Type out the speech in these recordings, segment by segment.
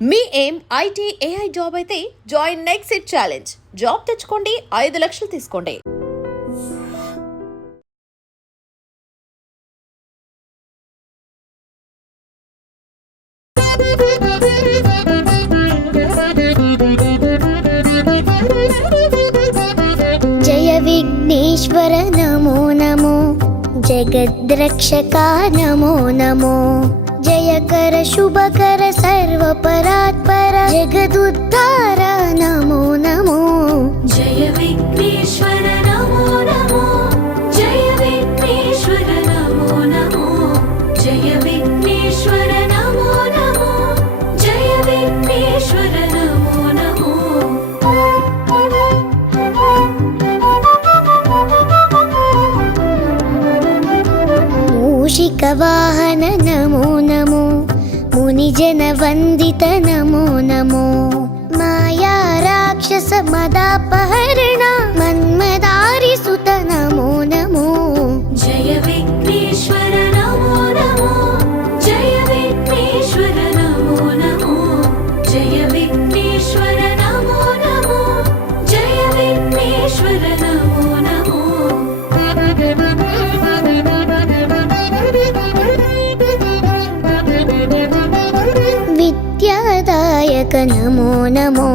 మీ ఏం IT AI job అయితే join next it challenge. Job తెచ్చుకోండి, 5 లక్షలు తీసుకోండి. జయ విఘ్నేశ్వర నమో నమో, జగద్రక్షక నమో నమో, జయకర శుభకర సర్వపరాత్పర జగదుద్ధార నమో నమో. జయ విఘ్నేశ్వర నమో నమో, జయ విఘ్నేశ్వర నమో నమో, జయ విఘ్నేశ్వర నమో నమో, జయ విఘ్నేశ్వర నమో నమో. మూషిక వాహన నమో నమో, మునిజన వందిత నమో నమో, మాయా రాక్షస మదాపహరణ మన్మదారి సుత నమో నమో. జయ విఘ్నేశ్వర నమో నమో, జయ విఘ్నేశ్వర నమో నమో, జయ విఘ్నేశ్వర నమో నమో, జయ విఘ్నేశ్వర నమో నమో. విద్యాదాయక నమో నమో,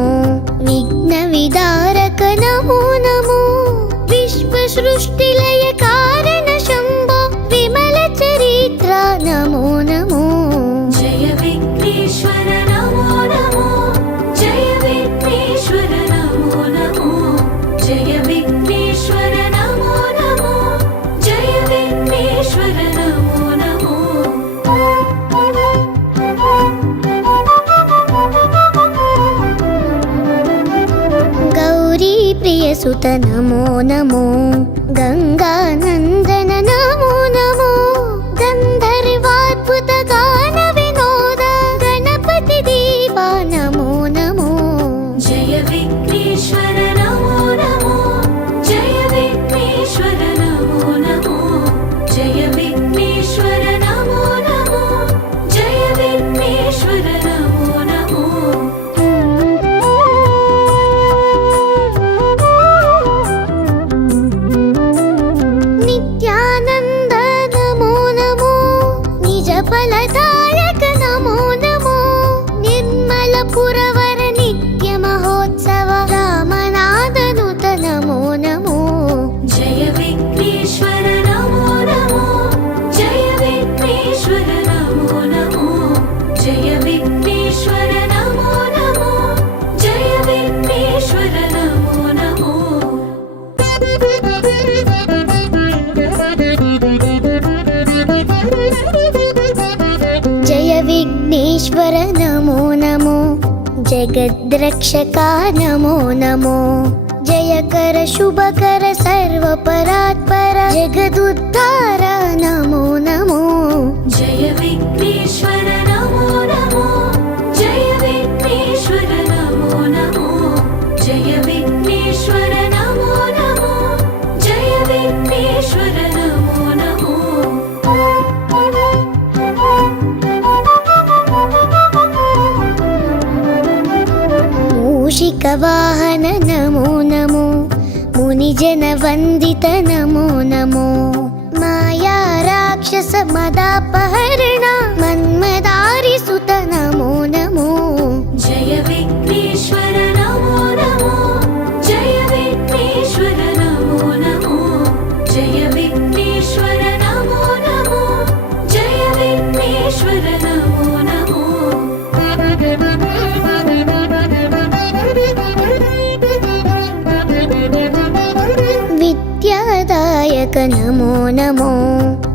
విఘ్న విదారక నమో నమో, విశ్వ సృష్టిలయ కారణ శంభో విమల చరిత్ర నమో నమో. జయ విఘ్నేశ్వర నమో నమో, జయ విఘ్నేశ్వర నమో నమో, జయ విఘ్నేశ్వర నమో నమో, జయ విఘ్నేశ్వర నమో నమో. గౌరీ ప్రియ సుత నమో నమో, గంగానందన నమో నమో, గంధర్వాద్భుత గాన వినోద గణపతి దేవా నమో నమో. జయ విఘ్నేశ్వర నమో నమో, జయ విఘ్నేశ్వర నమో నమో, జయ విఘ్నేశ్వర నమో నమో, జయ విఘ్నేశ్వర నమో నమో. నిత్యానంద నమో నమో, నిజ ఫలదాయక నమో నమో, నిర్మల పురవర నిత్య మహోత్సవ రామనాథనుత నమో నమో. జయ విఘ్నేశ్వర నమో నమో, జయ విఘ్నేశ్వర నమో నమో, జయ విఘ్నేశ్వర నమో నమో, జయ విఘ్నేశ్వర నమో నమో. జయ విఘ్నేశ్వర నమో నమో, జగద్రక్షక నమో నమో, జయకర శుభకర సర్వపరాత్పర జగదుద్ధార నమో నమో. జయ విఘ్నేశ్వర నమో నమో, జయ విఘ్నేశ్వర నమో నమో, జయ విఘ్నేశ్వర నమో నమో, జయ విఘ్నేశ్వర నమో నమో. మూషిక వాహన నమో నమో, మునిజన వందిత నమో నమో, మాయా రాక్షస మదాపహరణ మన్మదారి సుత నమో నమో. జయ విఘ్నేశ్వర నమో నమో, జయ విఘ్నేశ్వర నమో నమో, జయ విఘ్నేశ్వర నమో నమో, జయ విఘ్నేశ్వర నమో నమో. విద్యాదాయక నమో నమో,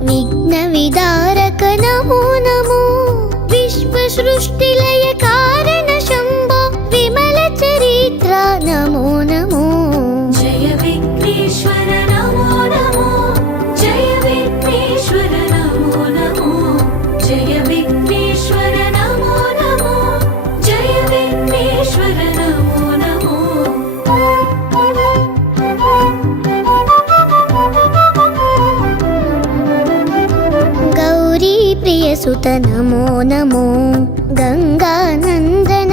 విఘ్న విదారక నమో నమో, విశ్వ సృష్టిలయ కారణ శంభో విమల చరిత్ర నమో నమో. జయ విఘ్నేశ్వర నమో నమో, జయ విఘ్నేశ్వర నమో నమో, జయ విఘ్నేశ్వర నమో నమో, జయ విఘ్నేశ్వర నమో నమో. గౌరీ ప్రియ సుత నమో నమో, గంగానందన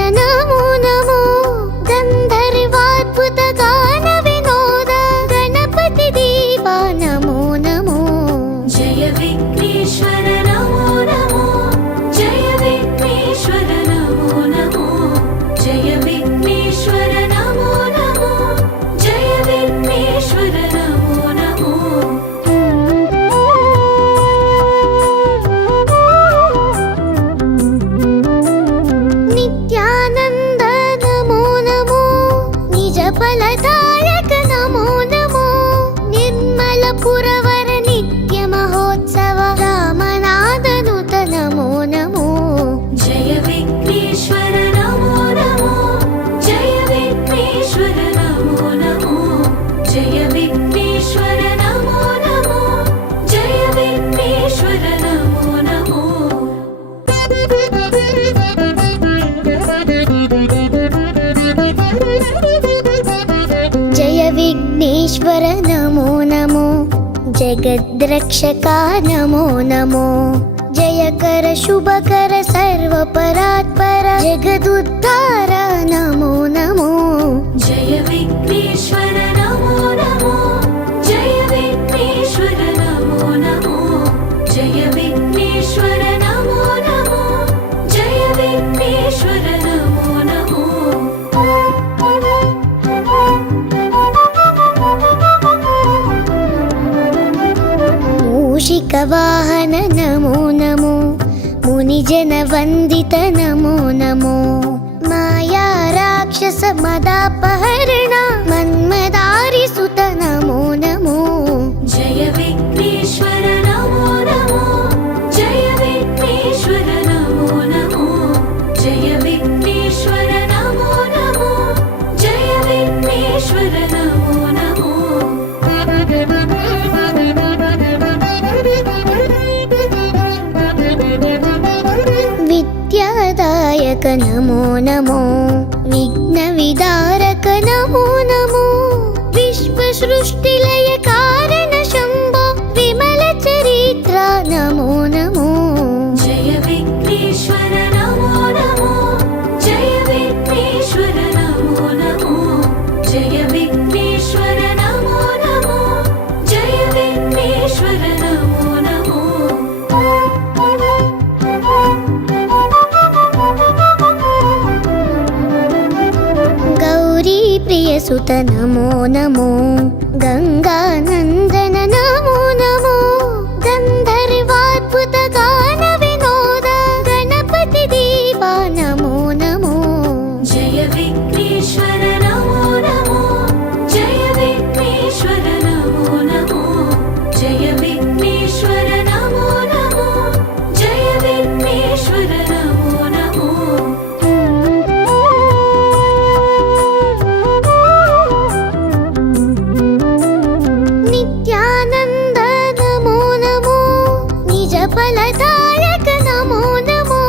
विघ्नेश्वर नमो नमो जगद्रक्षका नमो नमो जयकर शुभकर सर्वपरात्पर जगदुद्धार नमो नमो जय विघ्नेश्वर नमो नमो जय विघ्नेश्वर नमो नमो जय विघ्नेश्वर नमो नमो जय विघ्नेश्वर नमो नमो मूषिकवाहन नमो नमो मुनिजनवन्दित नमो नमो माया राक्षस मदापहरण मन्मदारिसुत नमो नमो जय विघ्नेश्वर नमो नमो जय विघ्नेश्वर नमो नमो जय विघ्नेश्वर नमो नमो जय विघ्नेश्वर नमो नमो विद्यादायक नमो नमो विघ्नविदारक नमो नमो विश्वसृष्टिलय कारण शम्भो विमलचरित्र नमो नमो जय विघ्नेश्वर नमो नमो जय विघ्नेश्वर नमो नमो जय विघ्नेश्वर नमो नमो जय विघ्नेश्वर नमो नमो गौरी प्रियसुत नमो नमो गंगानन्दन नमो नमो गन्धर्वाद्भुत गान विनोद गणपति देवा नमो नमो जय विघ्नेश्वर नमो नमो जय विघ्नेश्वर नमो नमो जय विघ्नेश्वर नमो नमो जय विघ्नेश्वर नमो नमो नित्यानन्द नमो नमो निजफलदायक नमो नमो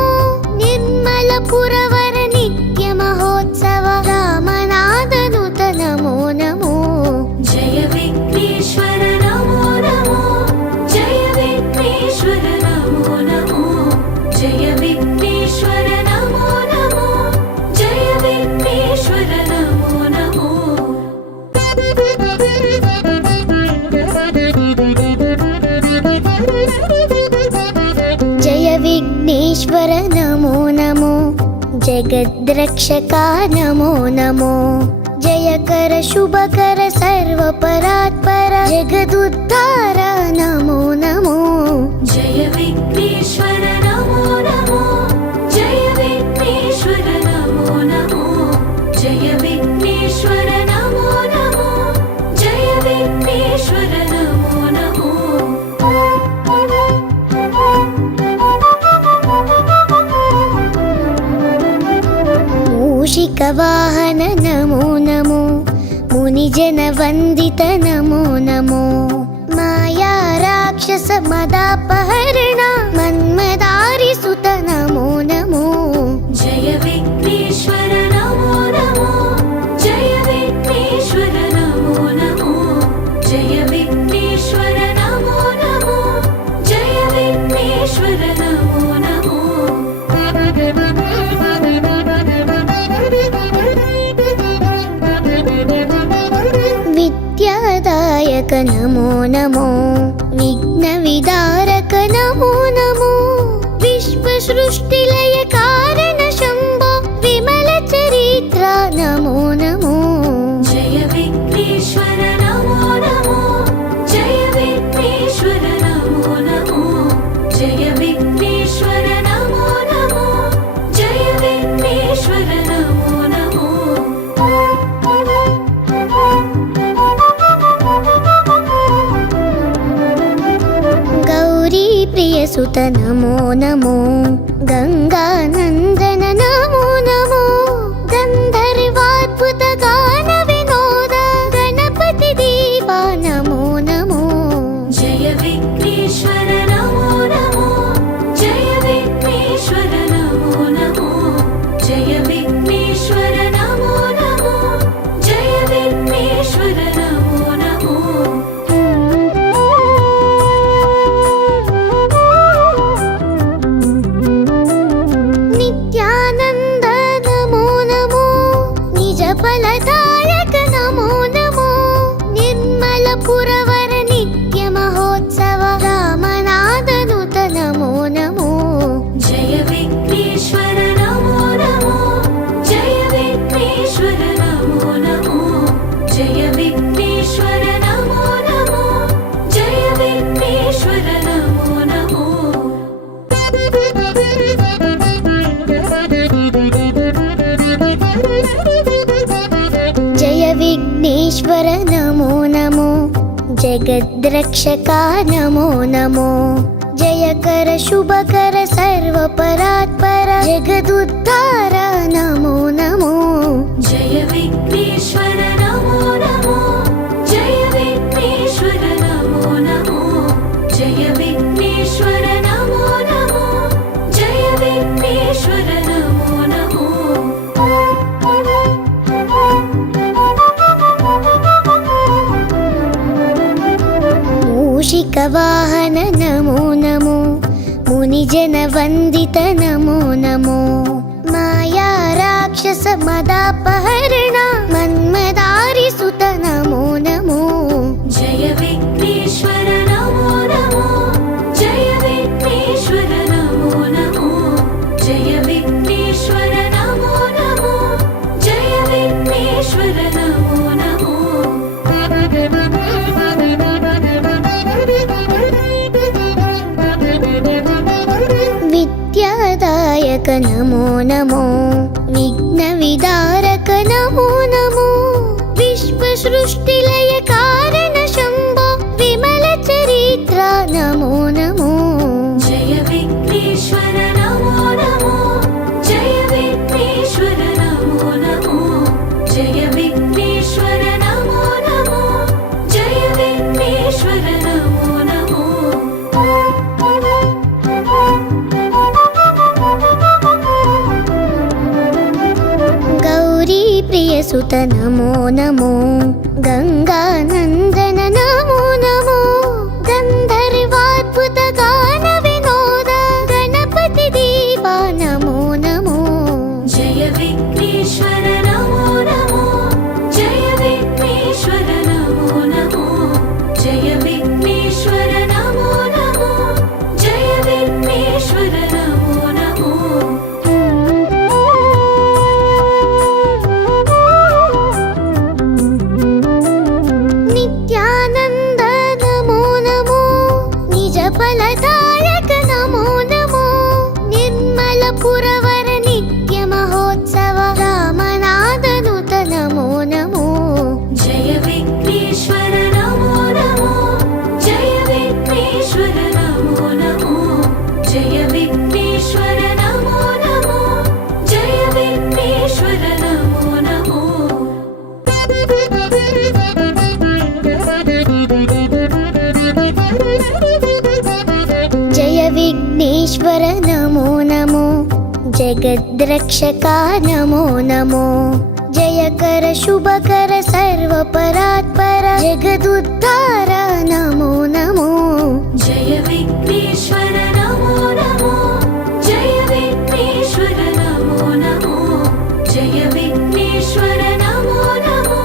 निर्मलपुरवर नित्यमहोत्सव रामनादनुत नमो नमो जय विघ्नेश्वर नमो नमो जय विघ्नेश्वर नमो नमो जय विघ्नेश्वर नमो नमो जय विघ्नेश्वर नमो नमो जय विघ्नेश्वर नमो नमो जगद्रक्षका नमो नमो जयकर शुभकर सर्वपरात्पर जगदुद्धार नमो नमो जय विघ्नेश्वर नमो नमो जय विघ्नेश्वर नमो नमो जय विघ्नेश्वर नमो नमो जय विघ्नेश्वर नमो नमो मूषिकवाहन नमो नमो मुनिजनवन्दित नमो नमो माया राक्षस मदापहरण मन्मदारिसुत नमो नमो जय विघ्नेश्वर नमो नमो जय विघ्नेश्वर नमो नमो जय विघ्नेश्वर नमो नमो जय विघ्नेश्वर नमो नमो विद्यादायक नमो नमो विघ्नविदारक नमो नमो विश्वसृष्टिलय कारण शम्भो विमलचरित्र नमो नमो जय विघ्नेश्वर नमो नमो जय विघ्नेश्वर नमो नमो जय विघ्नेश्वर नमो नमो जय विघ्नेश्वर नमो नमो गौरी प्रियसुत नमो नमो गंगानन्दन नमो नमो गन्धर्वाद्भुत गान विनोद गणपति देवा नमो नमो जय विघ्नेश्वर नमो नमो जय विघ्नेश्वर नमो नमो जय विघ्नेश्वर नमो नमो जय विघ्नेश्वर नमो जय विघ्नेश्वर नमो नमो जगद्रक्षका नमो नमो जय कर शुभकर सर्वपरात्पर जगदुद्धार नमो नमो जय विघ्नेश्वर नमो नमो जय विघ्नेश्वर नमो नमो जय विघ्नेश्वर नमो नमो जय विघ्नेश्वर नमो नमो मूषिकवाहन नमो नमो मुनिजन वन्दित नमो नमो माया राक्षस मदापहरण मन्मदारि सुत नमो नमो जय विघ्नेश्वर नमो नमो जय विघ्नेश्वर नमो नमो जय विघ्नेश्वर नमो नमो जय विघ्नेश्वर नमो नमो विद्यादायक नमो नमो विघ्नविदारक नमो नमो विश्वसृष्टिलय कारण शम्भो विमल चरित्र नमो नमो जय विघ्नेश्वर नमो नमो जय विघ्नेश्वर नमो नमो जय विघ्नेश्वर नमो नमो जय विघ्नेश्वर नमो नमो गौरी प्रियसुत नमो नमो गंगानंदन नमो नमो गंधर्वाद्भुत गान विनोद गणपति देवा नमो नमो जय विघ्नेश्वर नमो नमो जय विघ्नेश्वर नमो नमो जय विघ्नेश्वर नमो नमो जय विघ्नेश्वर नमो नमो नित्यानंद नमो नमो निज फलदायक नमो नमो निर्मल पुरवर नित्य महोत्सव रामनादनुत नमो नमो जय विघ्नेश्वर नमो नमो जय विघ्नेश्वर नमो नमो जय विघ्नेश्वर नमो नमो जय विघ्नेश्वर नमो नमो जय विघ्नेश्वर नमो नमो जगद्रक्षका नमो नमो जय कर शुभकर सर्वपरात्पर जगदुद्धार नमो नमो जय विघ्नेश्वर नमो नमो जय विघ्नेश्वर नमो नमो जय विघ्नेश्वर नमो नमो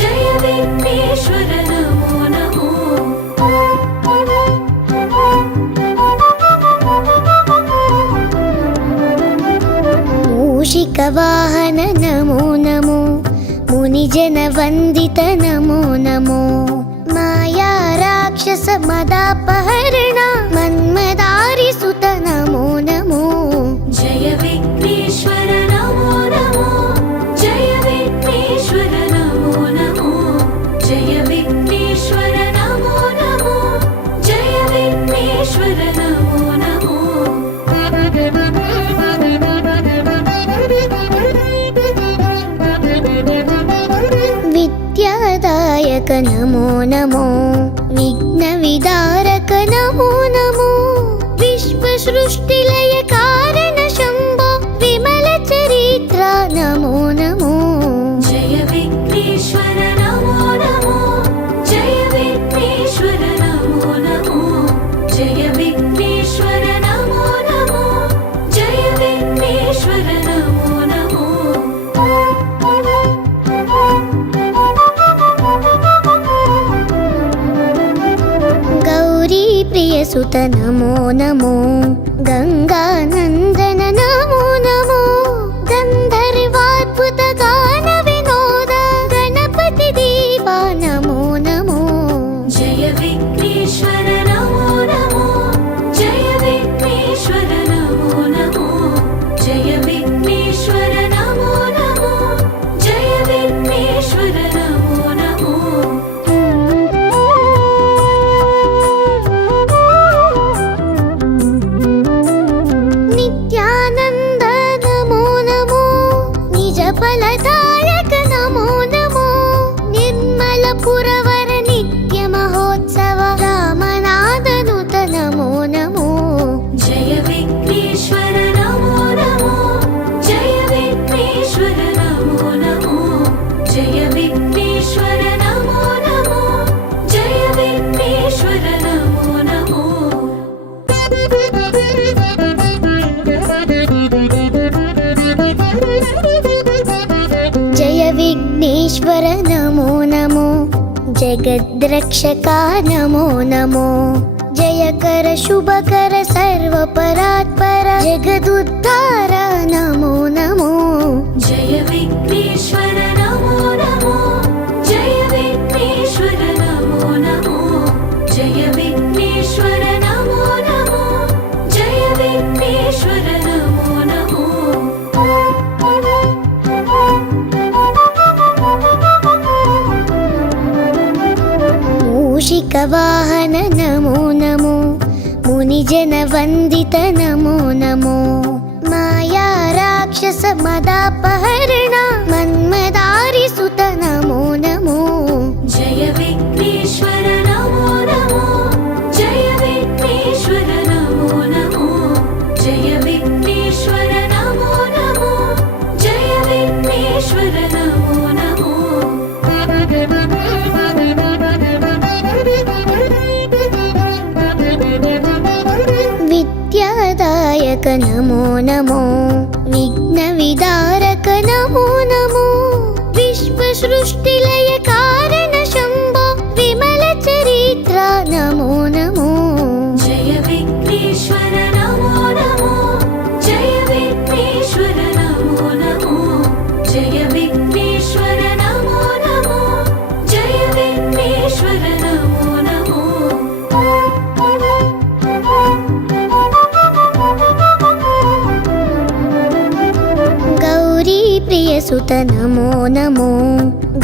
जय विघ्नेश्वर नमो नमो मूषिकवाहन नमो नमो मुनिजन वन्दित नमो नमो माया राक्षस मदापहरण मन्मदारि सुत नमो नमो जय विघ्नेश्वर नमो नमो जय विघ्नेश्वर नमो नमो जय विघ्नेश्वर नमो नमो जय विघ्नेश्वर नमो नमो विद्यादायक नमो नमो विघ्नविदारक नमो नमो विश्वसृष्टिलय कारण शम्भो विमल चरित्र नमो नमो जय विघ्नेश्वर नमो नमो जय विघ्नेश्वर नमो नमो जय विघ्नेश्वर नमो नमो जय विघ्नेश्वर नमो नमो गौरी प्रियसुत नमो नमो गंगानंदन नमो नमो गंधर्वाद्भुत गान विनोद गणपति देवा नमो नमो जय विघ्नेश्वर नमो नमो जय विघ्नेश्वर नमो नमो जय विघ्नेश्वर नमो ఫలదాయక నమో నమో నిర్మల పురవర నిత్య మహోత్సవ రామనాథనుత నమో నమో జయ విఘ్నేశ్వర నమో నమో జయ విఘ్నేశ్వర నమో నమో జయ విఘ్నేశ్వర నమో నమో జయ విఘ్నేశ్వర నమో నమో జయ విఘ్నేశ్వర నమో నమో జగద్రక్షకా నమో నమో జయకర శుభకర సర్వపరాత్పర జగదుద్ధార నమో నమో జయ విఘ్నేశ్వర నమో నమో జయ విఘ్నేశ్వర నమో నమో జయ విఘ్నేశ్వర నమో నమో జయ విఘ్నేశ్వర నమో నమో మూషిక వాహన నమో నమో మునిజన వందిత నమో నమో మాయా రాక్షస మదాపహరణ మన్మదారి సుత నమో నమో జయ విఘ్నేశ్వర నమో నమో జయ విఘ్నేశ్వర నమో నమో జయ విఘ్నేశ్వర నమో నమో జయ విఘ్నేశ్వర నమో నమో విద్యాదాయక నమో నమో విఘ్న విదారక నమో నమో విశ్వ సృష్టిలయ కారణ శంభో విమల చరిత్ర నమో నమో జయ విఘ్నేశ్వర నమో నమో జయ విఘ్నేశ్వర నమో నమో జయ విఘ్నేశ్వర నమో నమో జయ విఘ్నేశ్వర నమో నమో గౌరీ ప్రియ సుత నమో నమో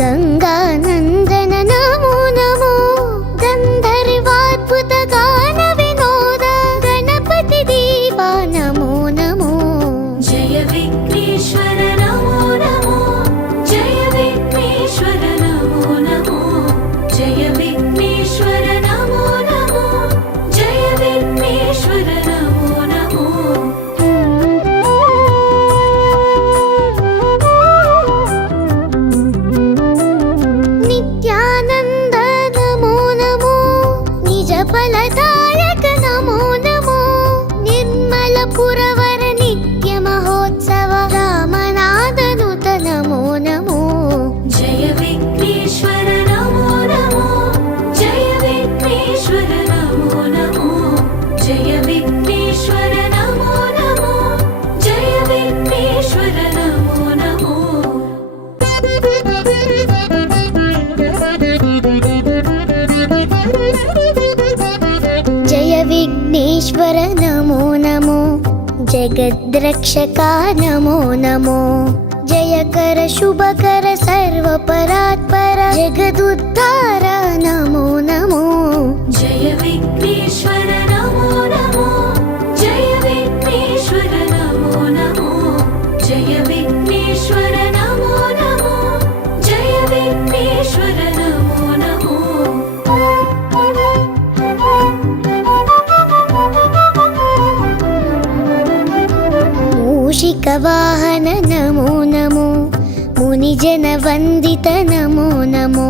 గంగానందన నమో నమో గంధర్వాద్భుత గాన వినోద గణపతి దేవా నమో నమో జయ విఘ్నేశ్వర నమో నమో జయ విఘ్నేశ్వర నమో నమో జయ విఘ్నేశ్వర నమో నమో జయ విఘ్నేశ్వర నమో నమో నిత్యానంద నమో నమో నిజ ఫలదాయక నమో నమో నిర్మల పురవర నిత్య మహోత్సవ రామనాథనుత నమో నమో జయ విఘ్నేశ్వర నమో నమో జయ విఘ్నేశ్వర నమో నమో జయ విఘ్నేశ్వర నమో నమో జయ విఘ్నేశ్వర నమో నమో జయ విఘ్నేశ్వర నమో నమో జగద్రక్షకా నమో నమో జయకర శుభకర సర్వపరాత్పర జగదుద్ధార నమో నమో జయ విఘ్నేశ్వర నమో నమో జయ విఘ్నేశ్వర నమో నమో జయ విఘ్నేశ్వర నమో నమో జయ విఘ్నేశ్వర నమో నమో మూషిక వాహన నమో నమో మునిజన వందిత నమో నమో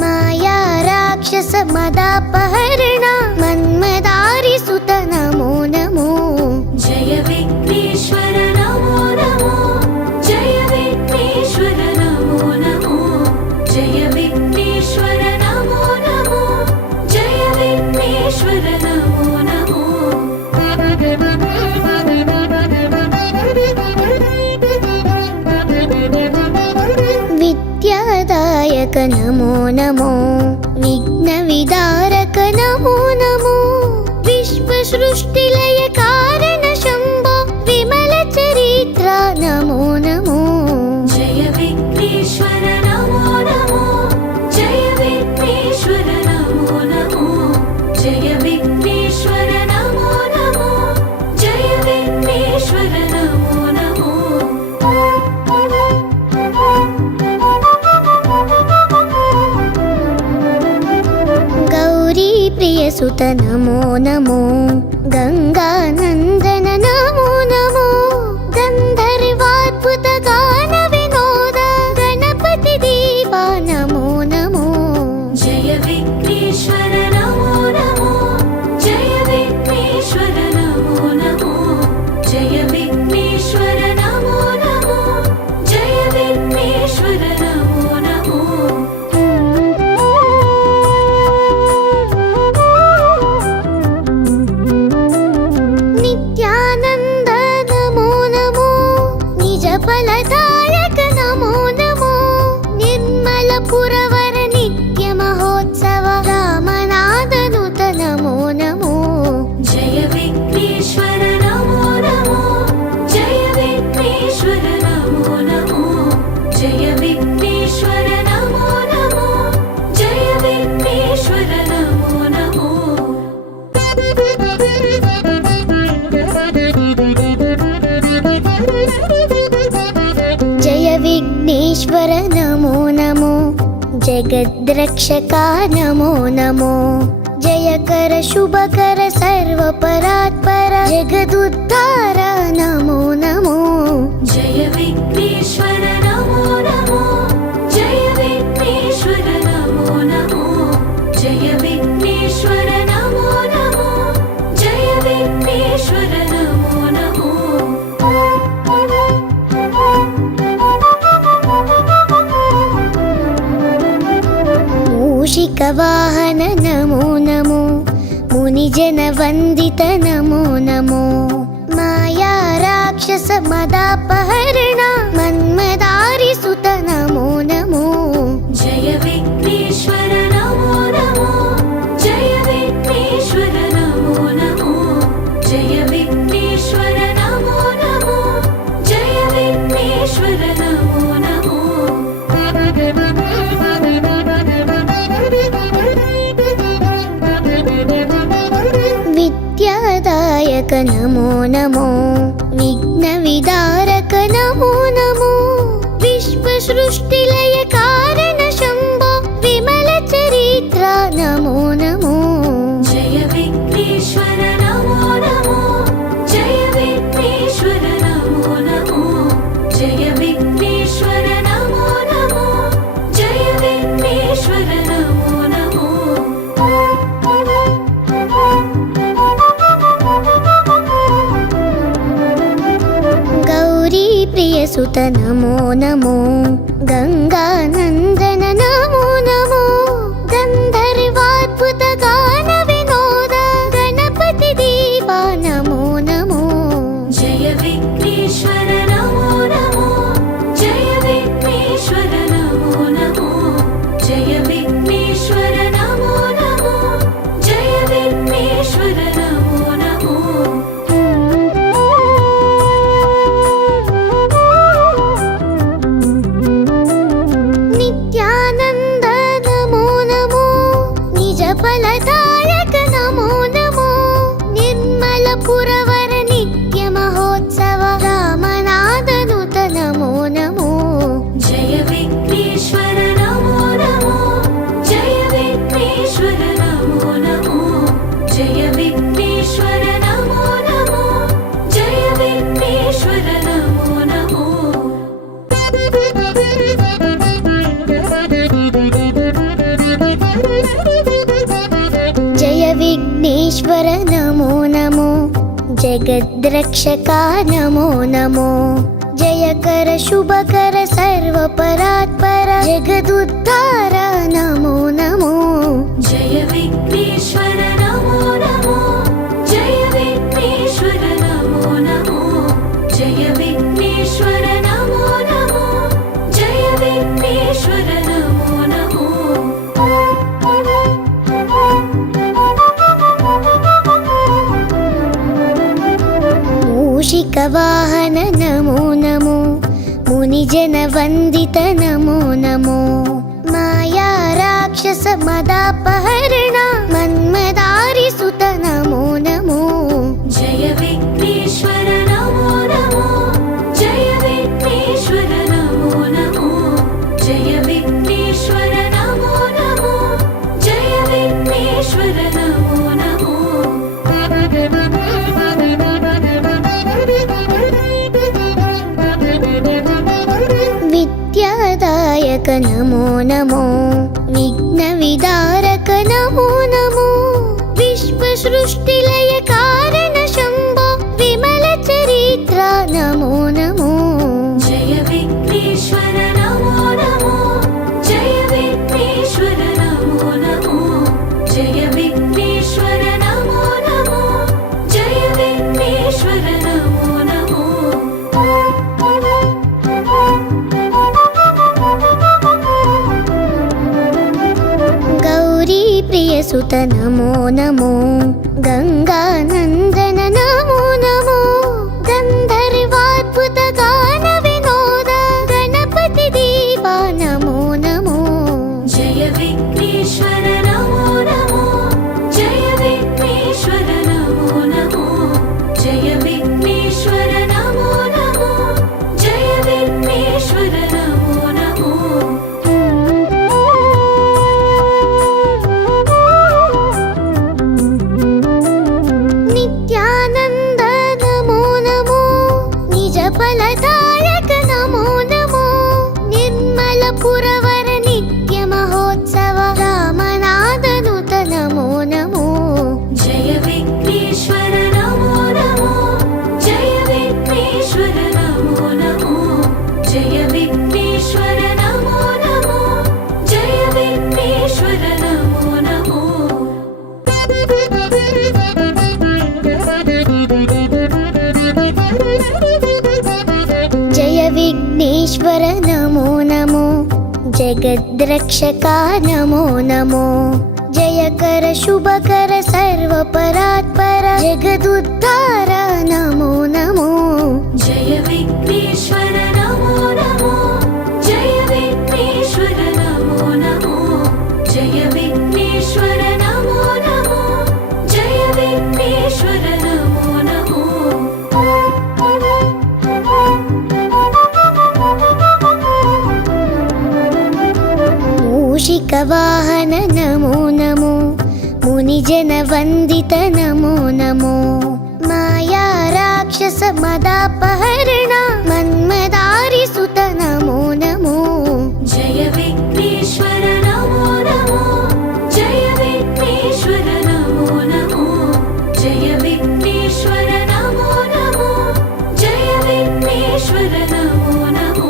మాయా రాక్షస మదాపహరణ మన్మదారి సుత నమో నమో జయ విఘ్నేశ్వర నమో నమో జయ విఘ్నేశ్వర నమో నమో జయ విఘ్నేశ్వర నమో నమో జయ విఘ్నేశ్వర నమో నమో విద్యాదాయక నమో నమో విఘ్న విదారక నమో నమో విశ్వ సృష్టిలయ కారణ శంభో విమల చరిత్ర నమో నమో జయ విఘ్నేశ్వర నమో నమో జయ విఘ్నేశ్వర నమో నమో జయ విఘ్నేశ్వర నమో నమో జయ విఘ్నేశ్వర నమో నమో प्रियसुत नमो नमो गङ्गानन्दन नमो नमो गन्धर्वाद्भुत गान विनोद गणपति देवा नमो नमो जय विघ्नेश्वर नमो नमो जय विघ्नेश्वर नमो नमो जय विघ्नेश्वर नमो नमो जय विघ्नेश्वर नमो नमो नित्यानन्द नमो नमो निज फलदायक नमो नमो निर्मल पुरवर नित्य महोत्सव रामनादनुत नमो नमो जय विघ्नेश्वर नमो नमो जय विघ्नेश्वर नमो नमो जय विघ्नेश्वर नमो नमो जय विघ्नेश्वर नमो नमो जय विघ्नेश्वर नमो नमो जगद्रक्षका नमो नमो जयकर शुभकर सर्वपरात्पर जगदुद्धार नमो नमो जय विघ्नेश्वर नमो नमो जय विघ्नेश्वर नमो नमो जय विघ्नेश्वर नमो नमो जय विघ्नेश्वर नमो नमो मूषिकवाहन नमो नमो मुनिजनवन्दित नमो नमो माया राक्षस मदापहरण मन्मदारिसुत नमो नमो जय विघ्नेश्वर नमो नमो जय विघ्नेश्वर नमो नमो जय विघ्नेश्वर नमो नमो जय विघ्नेश्वर नमो नमो विद्यादायक नमो नमो विघ्नविदारक नमो नमो विश्वसृष्टिलय कारण शम्भो विमल चरित्र नमो नमो जय विघ्नेश्वर नमो नमो जय विघ्नेश्वर नमो नमो जय विघ्नेश्वर नमो नमो जय विघ्नेश्वर नमो नमो गौरी प्रियसुत नमो नमो गङ्गानन्दन नमो नमो गन्धर्वाद्भुत गान विनोद गणपति देवा नमो नमो जय विघ्नेश्वर नमो नमो जय विघ्नेश्वर नमो नमो जय विघ्नेश्वर नमो नमो जय विघ्नेश्वर नमो नमो नित्यानन्द नमो नमो निज फलदायक नमो नमो निर्मल पुरवर नित्य महोत्सव रामनादनुत नमो नमो जय विघ्नेश्वर नमो नमो जय विघ्नेश्वर नमो नमो जय विघ्नेश्वर नमो नमो जय विघ्नेश्वर नमो नमो जय विघ्नेश्वर नमो नमो जगद्रक्षका नमो नमो जयकर शुभकर सर्वपरात्पर जगदुद्धार नमो नमो जय विघ्नेश्वर नमो नमो जय विघ्नेश्वर नमो नमो जय विघ्नेश्वर नमो नमो जय विघ्नेश्वर नमो नमो मूषिकवाहन नमो नमो मुनिजनवन्दित नमो नमो माया राक्षस मदापहरण मन्मदारिसुत नमो नमो जय विघ्नेश्वर नमो नमो जय विघ्नेश्वर नमो नमो जय विघ्नेश्वर नमो नमो जय विघ्नेश्वर नमो विघ्नविनायक नमो नमो विघ्नविदारक नमो नमो विश्वसृष्टिलय कारण शम्भो विमल चरित्र नमो नमो जय विघ्नेश्वर नमो नमो जय विघ्नेश्वर नमो नमो जय विघ्नेश्वर नमो नमो जय विघ्नेश्वर नमो नमो गौरी प्रियसुत नमो नमो गंगानंदन नमो नमो गंधर्वाद्भुत गान विनोद गणपति दीवा नमो नमो जय विघ्नेश्वर नमो नमो जय विघ्नेश्वर नमो नमो जय विघ्नेश्वर नमो नमो जय विघ्नेश्वर नमो नमो नित्यानंद नमो नमो निज फलदायक नमो नमो निर्मल पुरवर नित्य महोत्सव रामनादनुत नमो नमो जय विघ्नेश्वर नमो नमो जय विघ्नेश्वर नमो नमो जय विघ्नेश्वर नमो नमो जय विघ्नेश्वर नमो नमो जय विघ्नेश्वर नमो नमो जगद्रक्षका नमो नमो जयकर शुभकर सर्वपरात्पर जगदुद्धार नमो नमो जय विघ्नेश्वर नमो नमो जय विघ्नेश्वर नमो नमो जय विघ्नेश्वर नमो नमो जय विघ्नेश्वर नमो नमो मूषिकवाहन नमो नमो मुनिजनवन्दित नमो नमो माया राक्षस मदापहरण मन्मदारिसुत नमो नमो जय विघ्नेश्वर नमो नमो जय विघ्नेश्वर नमो नमो जय विघ्नेश्वर नमो नमो जय विघ्नेश्वर नमो नमो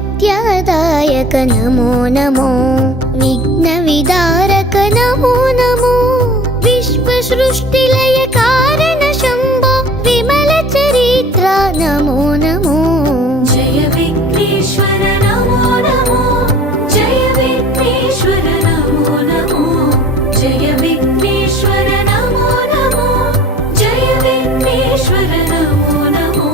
विद्यादायक नमो नमो विघ्नविदारक नमो नमो विश्वसृष्टिलय कारण शम्भो विमल चरित्र नमो नमो जय विघ्नेश्वर नमो नमो जय विघ्नेश्वर नमो नमो जय विघ्नेश्वर नमो नमो जय विघ्नेश्वर नमो नमो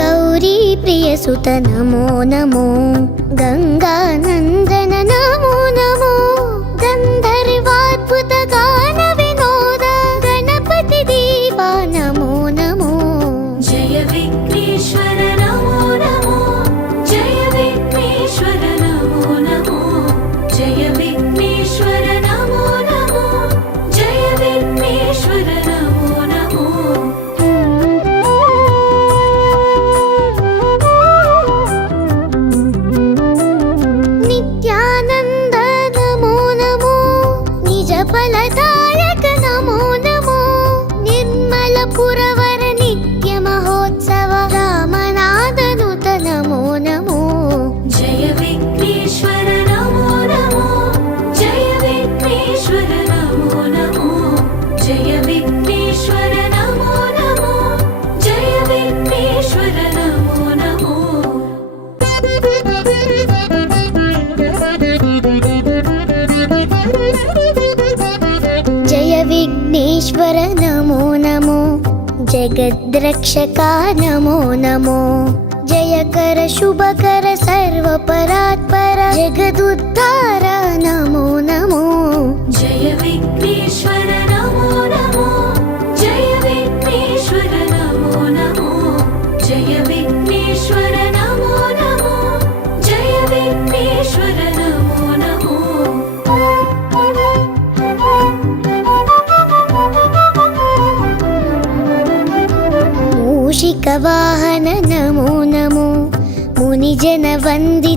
गौरी प्रियसुत नमो नमो गंगानंदन नमो नमो गंधर्वाद्भुत गान विनोद गणपति दीवा नमो नमो जय विघ्नेश्वर नमो नमो जय विघ्नेश्वर नमो नमो जय विघ्नेश्वर नमो नमो जय विघ्नेश्वर नमो नमो नित्यानंद नमो नमो निज फलदायक नमो नमो निर्मल पुरवर नित्य महोत्सव रामनादनुत नमो नमो जय विघ्नेश्वर नमो नमो जय विघ्नेश्वर नमो नमो जय विघ्नेश्वर नमो नमो जय विघ्नेश्वर नमो नमो जय विघ्नेश्वर नमो नमो जगद्रक्षका नमो नमो जयकर शुभकर सर्वपरात्पर जगदुद्धार नमो नमो जय विघ्नेश्वर नमो नमो जय विघ्नेश्वर नमो नमो जय विघ्नेश्वर नमो नमो जय विघ्नेश्वर नमो नमो मूषिकवाहन नमो नमो मुनिजनवन्दित